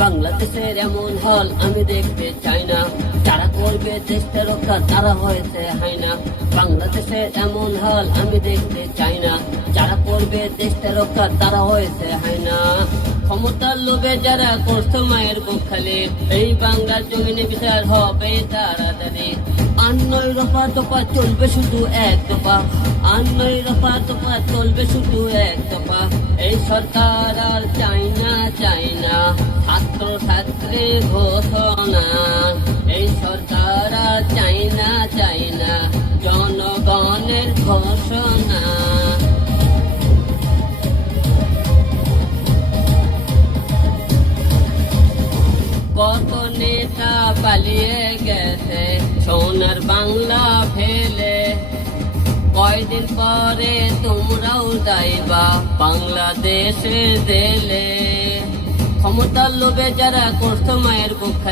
বাংলাদেশের এমন হল, আমি দেখতে চাই না। যারা করবে দেশটা রক্ষা, তারা হয়েছে হয় না বাংলাদেশের এমন হল, আমি দেখতে চাই না। যারা করবে দেশটা রক্ষা, তারা হয়েছে হয় না ক্ষমতার লোভে যারা করছে মায়ের বুক খালি, এই বাংলার জমিনে বিচার হবে তাড়াতাড়ি। আন্নয় রফা দফা চলবে শুধু এক দফা। আন্নয় রফা দফা চলবে শুধু এক দফা। এই সরকার আর চাই ঘোষণা এই সরকার চাই না জনগণের ঘোষণা। কত নেতা পালিয়ে গেছে, সোনার বাংলা ফেলে। কয়দিন পরে তোমরাও যাইবা বাংলাদেশে দিলে ক্ষমতার লোভে যারা করছ মায়ের বুক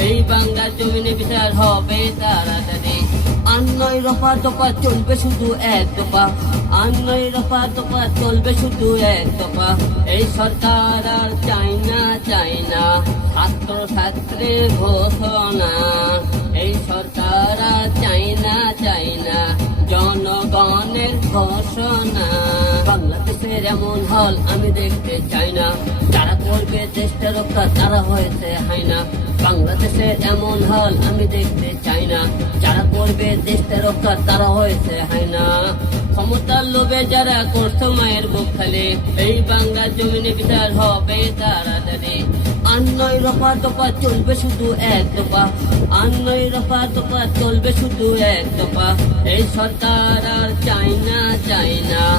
এই বাংলার জমিনে বিচার হবে তাড়াতাড়ি আন্নয় রফা দফা চলবে শুধু এক দফা। আন্নয় রফা দফা চলবে শুধু এক দফা। এই সরকার আর চাই না চাই না। ছাত্র ছাত্রী ঘোষণা। এই সরকার আর চাই না চাই না। জনগণের ঘোষণা। বাংলাদেশের এমন হল আমি দেখতে চাই না। যারা করবে দেশটা রক্ষা, তারা হয়েছে হয় না বাংলাদেশের এমন হল আমি দেখতে চাই না। যারা করবে দেশটা রক্ষা, তারা হয়েছে হয় না ক্ষমতার লোভে যারা করছ মায়ের বুক খালি, এই বাংলার জমিনে বিচার হবে তাড়াতাড়ি আন্নয় রফা দফা চলবে শুধু এক দফা। আন্নয় রফা দফা চলবে শুধু এক দফা। এই সরকার আর চাই না।